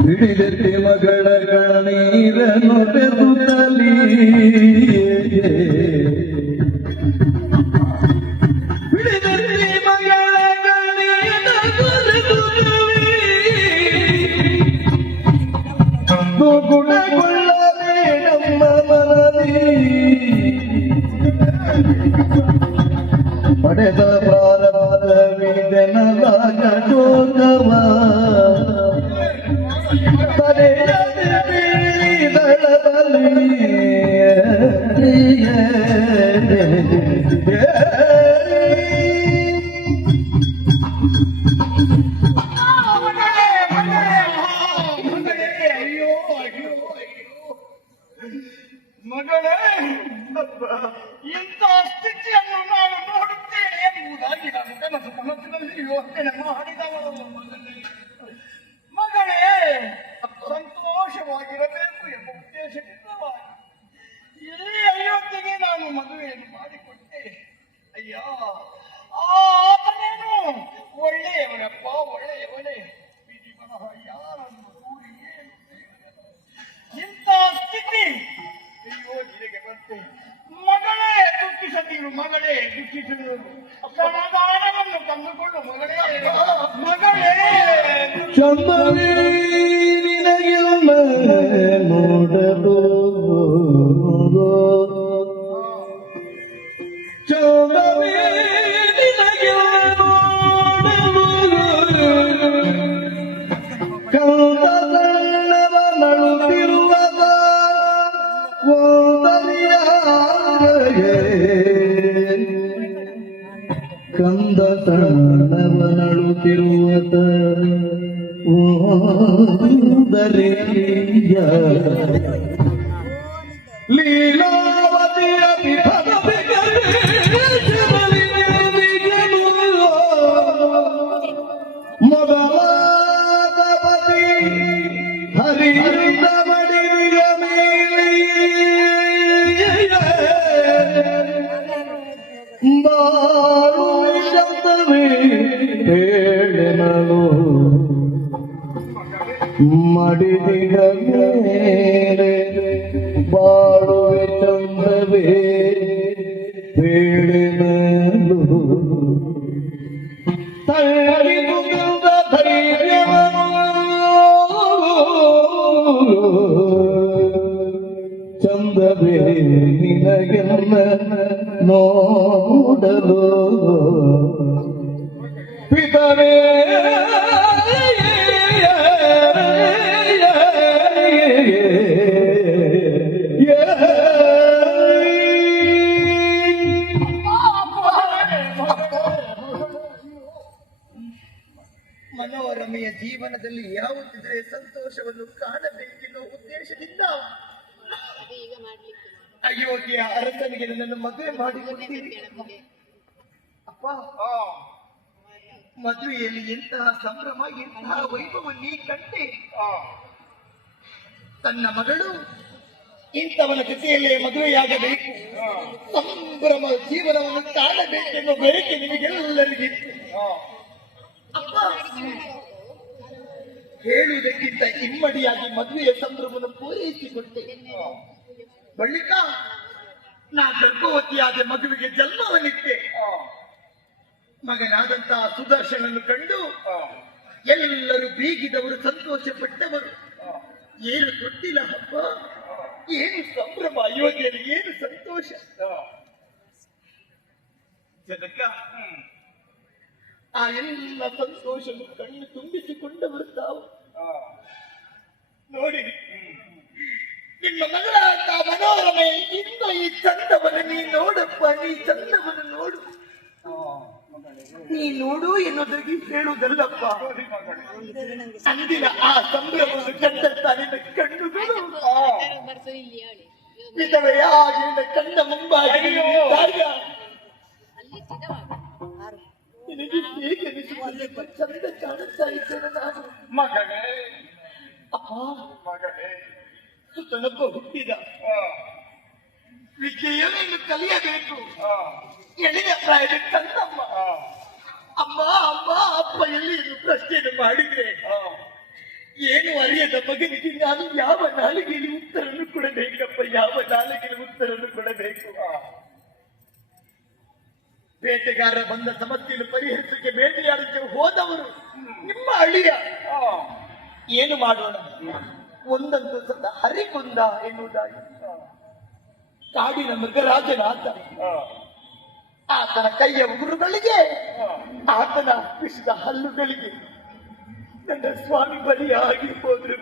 ಹಿಡಿದೆತ್ತಿ ಮಗಳ ಕಣ್ಣೀರನ್ನು ಬೆಸುತ್ತಲೀ ಹಿಡಿದೆತ್ತಿ ಮಗಳ ಕಣ್ಣೀರನ್ನು ಗುಣಗೊಳ್ಳಬೇಡಮ್ಮ ಮನದಿ ಪಡೆದ ಪ್ರಾರಬ್ಧವಿದೆನಲಾಗ ಶೋಕವ ಮಗಳೇ, ಇಂಥ ಸ್ಥಿತಿಯನ್ನು ನಾನು ನೋಡುತ್ತೇನೆ ಎಂಬುದಾಗಿ ನಾನು ಕನಸಿನಲ್ಲಿ ಯೋಚನೆ ಮಾಡಿದವಳು. ಮಗಳೇ, ಸಂತೋಷವಾಗಿರಬೇಕು ಎಂಬ ಉದ್ದೇಶದಿಂದವಾಗಿ ಇಲ್ಲಿ ಅಯೋಧ್ಯೆಗೆ ನಾನು ಮದುವೆಯನ್ನು ಮಾಡಿಕೊಟ್ಟೆ. ಅಯ್ಯ, ಆತನೇನು ಒಳ್ಳೆಯವರಪ್ಪ, ಒಳ್ಳೆಯವರೇ. ಬಿಡಿ ಮನಃ ಯಾರನ್ನು ಕೂಡಿ ಏನು ಇಂಥ ಸ್ಥಿತಿ ಅಯ್ಯೋ ನಿನಗೆ ಬಂತೆ. ಮಗಳೇ ದುಃಖಿಸದಿರು, ಮಗಳೇ ದುಃಖಿಸದಿರು, ಸಮಾಧಾನವನ್ನು ತಂದುಕೊಂಡು ಮಗಳೇ. ಮಗಳೇ ಚಂದವೇ ನಿನಗೆಲ್ಲ ನೋಡಲು ಚಂದವೇ ನಿನಗೆಲ್ಲ ನೋಡಲು ಕೌತಲ್ಲವನಳುತ್ತಿರುವದ ಕಂದ ಸಣ್ಣವನಳುತ್ತಿರುವದ ಓದರಿಯ ಲೀಲಾವತಿಯ ಮೊದಲಾದ ಪತಿ ಹರಿಯಿಂದ ಮಡಿಯ ಮೇಲೆ ಬಾಳು ಶಬ್ದವೇ ಹೇಳನಲು ಮಡಿದಿಗ ಮೇಲೆ ಬಾಳುವೆ ಚಂದ್ರವೇ ಹೇಳನಲು ತಳ್ಳಿದು ಧೈರ್ಯವನ್ನು ಚಂದವೇ ನಿನಗೆಲ್ಲ ನೋಡಲು ಪಿತರೇ ಮನೋರಮೆಯ ಜೀವನದಲ್ಲಿ ಯಾವುದಿದ್ರೆ ಸಂತೋಷವನ್ನು ಕಾಣಬೇಕೆನ್ನುವ ಉದ್ದೇಶದಿಂದ ಅಯೋಧ್ಯೆಯ ಅರಸನಿಗೆ ನನ್ನನ್ನು ಮದುವೆ ಮಾಡಿಕೊಟ್ಟಿದ್ದೀನಿ. ಅಪ್ಪ, ಮದುವೆಯಲ್ಲಿ ಎಂತಹ ಸಂಭ್ರಮ, ಎಂತಹ ವೈಭವ ನೀ ಕಂಡೆ. ತನ್ನ ಮಗಳು ಇಂಥವನ ಜೊತೆಯಲ್ಲೇ ಮದುವೆಯಾಗಬೇಕು, ಸಂಭ್ರಮ ಜೀವನವನ್ನು ಕಾಣಬೇಕೆನ್ನುವ ಬಯಕೆ ನಿಮಗೆಲ್ಲರಿಗಿತ್ತು. ಅಪ್ಪ, ಹೇಳುವುದಕ್ಕಿಂತ ಇಮ್ಮಡಿಯಾಗಿ ಮದುವೆಯ ಸಂಭ್ರಮವನ್ನು ಪೂರೈಸಿಕೊಟ್ಟೆ. ಬಳಿಕ ನಾ ಗರ್ಭವತಿಯಾದ ಮಗುವಿಗೆ ಜನ್ಮವನ್ನಿಟ್ಟೆ. ಮಗನಾದಂತಹ ಸುದರ್ಶನನ್ನು ಕಂಡು ಎಲ್ಲರೂ ಬೀಗಿದವರು, ಸಂತೋಷ ಪಟ್ಟವರು. ಏನು ಗೊತ್ತಿಲ್ಲ ಹಬ್ಬ, ಏನು ಸಂಭ್ರಮ, ಅಯೋಧ್ಯೆಯಲ್ಲಿ ಏನು ಸಂತೋಷ. ಜನಕ ಆ ಎಲ್ಲ ಸಂತೋಷವನ್ನು ಕಣ್ಣು ತುಂಬಿಸಿಕೊಂಡವರು ತಾವು. ನೋಡಿ, ನಿಮ್ಮ ಮಗಳಾದ ಮನೋರಮೆ ಇಂದು ಈ ಚಂದವನ್ನು ನೀ ನೋಡಪ್ಪ, ನೀ ಚಂದವನ್ನು ನೋಡು. ನೀ ನೋಡು ಎನ್ನುವುದಾಗಿ ಹೇಳುವುದಲ್ಲಪ್ಪ, ಅಂದಿನ ಆ ಸಂಭ್ರಮವನ್ನು ಕಂಡಂತ ನಿನ್ನ ಕಣ್ಣುಗಳು ವಿಧವೆಯಾಗಿ ನಿನ್ನ ಕಣ್ಣ ಮುಂಬಾಗಿ ನಿನಗೆ ಹೇಗೆ ಅನಿಸುವುದೆಂಬ ಚಂದ ಕಾಣುತ್ತಾ ಇದ್ದೇನೆ ನಾನು. ಮಗನೇ, ಅಪ್ಪ, ಸುತನೊಬ್ಬ ಹುಟ್ಟಿದ. ಕಲಿಯಬೇಕು. ಎಳೆಯ ಪ್ರಾಯದ ಕನ್ನಮ್ಮ ಅಮ್ಮ ಅಮ್ಮ ಅಪ್ಪ ಎಲ್ಲಿ ಇದು ಪ್ರಶ್ನೆಯನ್ನು ಮಾಡಿದ್ರೆ ಏನು ಅರಿಯದ ಮಗನಿಗೆ ನಾನು ಯಾವ ನಾಲಿಗೆಯಲ್ಲಿ ಉತ್ತರನ್ನು ಕೊಡಬೇಕಪ್ಪ, ಯಾವ ನಾಲಿಗೆಯಲ್ಲಿ ಉತ್ತರನ್ನು ಕೊಡಬೇಕು? ಬೇಟೆಗಾರ ಬಂದ ಸಮಸ್ಯೆಯನ್ನು ಪರಿಹರಿಸಕ್ಕೆ ಬೇಟೆಯಾಡಕ್ಕೆ ಹೋದವರು ನಿಮ್ಮ ಅಳಿಯ. ಏನು ಮಾಡೋಣ? ಒಂದಂತೂ ಸದ ಹರಿಕೊಂದ ಎನ್ನುವುದಾಗಿ ಕಾಡಿನ ಮೃಗರಾಜನ ಆತನ ಕೈಯ ಉಗುರುಗಳಿಗೆ, ಆತನ ವಿಷದ ಹಲ್ಲುಗಳಿಗೆ ನನ್ನ ಸ್ವಾಮಿ ಬಲಿಯಾಗಿ ಹೋದ್ರು.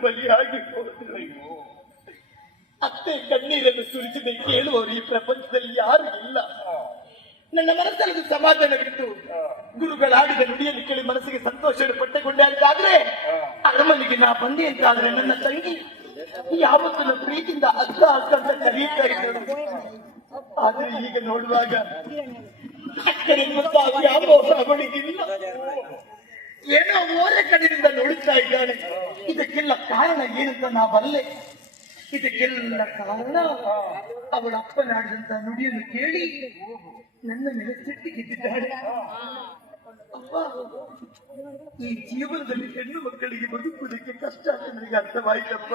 ಅತ್ತೆ ಕಣ್ಣೀರನ್ನು ಸುರಿಸದೆ ಕೇಳುವವರು ಈ ಪ್ರಪಂಚದಲ್ಲಿ ಯಾರು ಇಲ್ಲ. ನನ್ನ ಮನಸ್ಸಲ್ಲಿ ಸಮಾಧಾನವಿತ್ತು. ಗುರುಗಳಾಡಿದ ನುಡಿಯನ್ನು ಕೇಳಿ ಮನಸ್ಸಿಗೆ ಸಂತೋಷ ಪಟ್ಟುಕೊಂಡೆ ಅಂತಾದ್ರೆ, ಅರಮನೆಗೆ ನಾ ಬಂದೆ ಅಂತಾದ್ರೆ ನನ್ನ ತಂಗಿ ಯಾವತ್ತು ನನ್ನ ಪ್ರೀತಿಯಿಂದ ಅಕ್ಕ ಅಂತ ಕರೀತಾ ಇದ್ದರು. ಆದ್ರೆ ಈಗ ನೋಡುವಾಗ ಅವಳಿಗಿಲ್ಲ. ಏನೋ ಓರೆ ಕಣ್ಣಿನಿಂದ ನೋಡುತ್ತಾ ಇದ್ದಾಳೆ. ಇದಕ್ಕೆಲ್ಲ ಕಾರಣ ಏನಂತ ನಾ ಬರಲೆ. ಇದಕ್ಕೆಲ್ಲ ಕಾರಣ ಅವಳ ಅಪ್ಪನಾಡಿದಂತ ನುಡಿಯನ್ನು ಕೇಳಿ ನನ್ನ ಮೇಲೆ ಸಿಟ್ಟಿಗೆದ್ದಿದ್ದಾಳೆ. ಅಪ್ಪ, ಈ ಜೀವನದಲ್ಲಿ ಹೆಣ್ಣು ಮಕ್ಕಳಿಗೆ ಬದುಕುವುದಕ್ಕೆ ಕಷ್ಟ ಅಂತ ನನಗೆ ಅರ್ಥವಾಯಿತಪ್ಪ.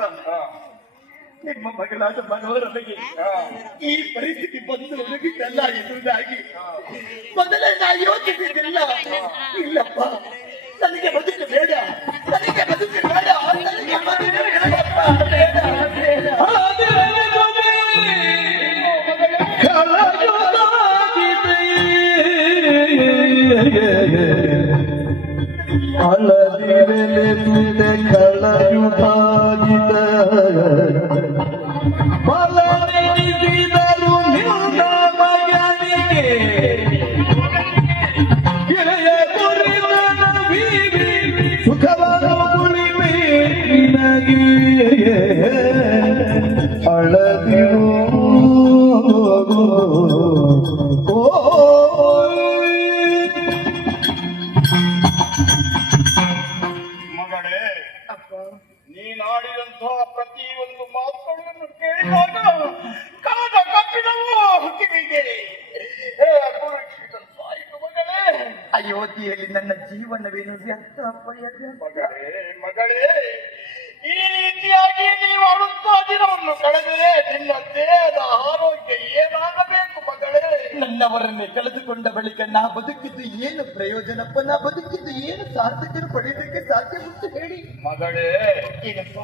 ನಿಮ್ಮ ಮಗಳಾದ ಮನೋರಮೆಗೆ ಈ ಪರಿಸ್ಥಿತಿ ಬಂದು ಒದಗಿದ್ದಲ್ಲ ಎನ್ನುವುದಾಗಿ ಮೊದಲೇ ನಾ ಯೋಚಿಸಿದ್ದಿಲ್ಲ. ಇಲ್ಲಪ್ಪ, ನನಗೆ ಬದುಕು ಬೇಡ, ನನಗೆ ಬದುಕು ಬೇಡ, ನನಗೆ ಬದುಕು ಬೇಡಪ್ಪ, ಬೇಡ ಬೇಡ. ಅಳದಿರಲೆಂದೆ ಕಳೆಯುತ್ತಾಗಿದ್ದ ಫಲನೆನಿಸಿದರು ನಿನ್ನ ಮಗನಿಗೆ ಗೆಳೆಯ ಕುರಿತನ ಬೀರಿ ಸುಖವನ್ನು ಕುಳಿವೆ ನಿನಗೆ ಅಳದಿರು ನೀನಾಡಿದಂತಹ ಪ್ರತಿಯೊಂದು ಮಾತುಗಳನ್ನು ಕೇಳಿದಾಗ ಕಾದ ಕಪ್ಪಿದವು ಕಿವಿಗೆ. ಆಯಿತು ಮಗಳೇ, ಅಯೋಧ್ಯೆಯಲ್ಲಿ ನನ್ನ ಜೀವನವೇನು ವ್ಯರ್ಥ ಅಪ್ಪಯ್ಯ. ಮಗಳೇ, ಈ ರೀತಿಯಾಗಿ ನೀವು ಅಳುತ್ತಾ ದಿನವನ್ನು ಕಳೆದರೆ ನಿನ್ನ ದೇಹದ ಆರೋಗ್ಯ ಏನಾಗಬೇಕು ಮಗಳೇ? ನನ್ನವರನ್ನೇ ಕಳೆದುಕೊಂಡ ಬಳಿಕ ನಾ ಬದುಕಿದ್ದು ಏನು ಪ್ರಯೋಜನಪ್ಪ? ನಾ ಬದುಕಿದ್ದು ಏನು ಸಾರ್ಥಕರು ಪಡೆಯುವುದಕ್ಕೆ ಸಾಧ್ಯ ಉಂಟು ಹೇಳಿ? ಮಗಳೇ,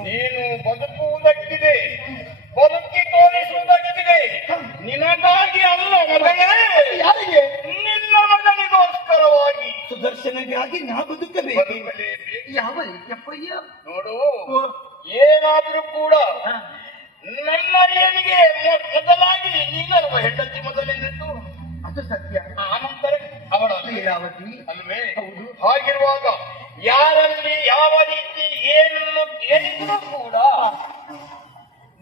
ನೀನು ಬದುಕುವುದಕ್ಕಿದೆ, ಬದುಕಿ ತೋರಿಸುವುದಕ್ಕಿದೆ, ನಿನಗಾಗಿ ಅಲ್ಲ ಮಗಳೇ. ಯಾರಿಗೆ? ನಿನ್ನ ಮಗನಿಗೋಸ್ಕರವಾಗಿ, ಸುದರ್ಶನಗಾಗಿ ನಾ ಬದುಕಬೇಕು. ಯಾವ ರೀತಿಯಪ್ಪಯ್ಯ? ನೋಡು, ಏನಾದರೂ ಕೂಡ ನನ್ನ ಅಳಿಯನಿಗೆ ಮೊದಲಾಗಿ ನೀನಲ್ವ ಹೆಂಡತಿ ಮೊದಲೆಂದಿತ್ತು? ಅದು ಸತ್ಯ. ಆನಂತರ ಅವಳ ಲೀಲಾವತಿ ಅಲ್ವೇ? ಹೌದು. ಹಾಗಿರುವಾಗ ಯಾರಲ್ಲಿ ಯಾವ ರೀತಿ ಏನನ್ನು ಕೇಳಿದ್ರು ಕೂಡ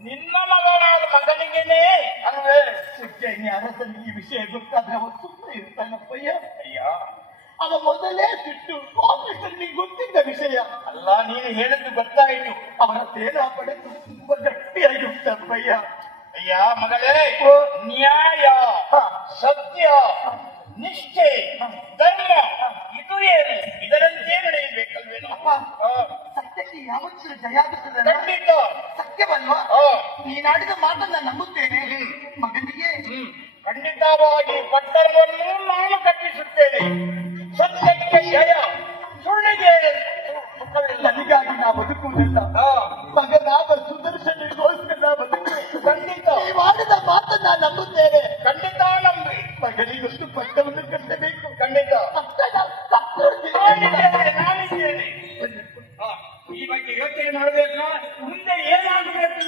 ನಿನ್ನ ಮಗನಾದ ಮಗನಿಗೆನೇ ಅಲ್ವೇ? ಉಜ್ಜಯಿನಿ ಅರಸನಿಗೆ ಈ ವಿಷಯ ಗೊತ್ತಾದ್ರೆ ಅವನು ಸುಮ್ಮನೆ ಇರ್ತಾನಪ್ಪಯ್ಯ. ಅಯ್ಯ, ಅವ ಮೊದಲೇ ಸಿಟ್ಟು ಕಾಂಗ್ರೆಸ್ನಲ್ಲಿ ಗೊತ್ತಿದ್ದ ವಿಷಯ ಅಲ್ಲ. ನೀನು ಹೇಳಿದ್ದು ಗೊತ್ತಾಯಿತು. ಅವರ ಸೇನಾಪಡೆ ತುಂಬಾ ಗಟ್ಟಿಯಾಗಿ ಉಂಟಪ್ಪಯ್ಯ. ಅಯ್ಯ ಮಗಳೇ, ನ್ಯಾಯ, ಸತ್ಯ, ನಿಷ್ಠೆ, ಧರ್ಮ ಇದು ಏನು? ಇದರಂತೆ ನಡೆಯಬೇಕಲ್ವೇನೋ? ಸತ್ಯಕ್ಕೆ ಯಾವತ್ತೂ ಜಯ ಆಗುತ್ತದೆ. ಖಂಡಿತ ಸತ್ಯವಲ್ವಾ? ನೀನಾಡಿದ ಮಾತನ್ನ ನಂಬುತ್ತೇನೆ ಮಗನಿಗೆ. ಖಂಡಿತವಾಗಿ ಪಟ್ಟಣವನ್ನು ನಾನು ಕಟ್ಟಿಸುತ್ತೇನೆ. ಸತ್ಯಕ್ಕೆ ಜಯ, ಸುಳ್ಳಿಗೆ ನನಗಾಗಿ ನಾ ಬದುಕುವುದಿಲ್ಲ. ಮಗನಾದ ಸುದರ್ಶನಿಗೋಸ್ಕರ ಬದುಕಬೇಕು. ಖಂಡಿತ ಈ ಮಾಡಿದ ಮಾತನ್ನ ನಂಬುತ್ತೇನೆ. ಖಂಡಿತ ನಂಬಿ ಮಗನಿಗೊಂದು ಪಟ್ಟವನ್ನು ಕಟ್ಟಬೇಕು. ಖಂಡಿತ ನಾನಿದ್ದೇನೆ. ಈ ಬಗ್ಗೆ ಯೋಚನೆ ಮಾಡಬೇಕು. ಮುಂದೆ ಏನಾಗಬೇಕು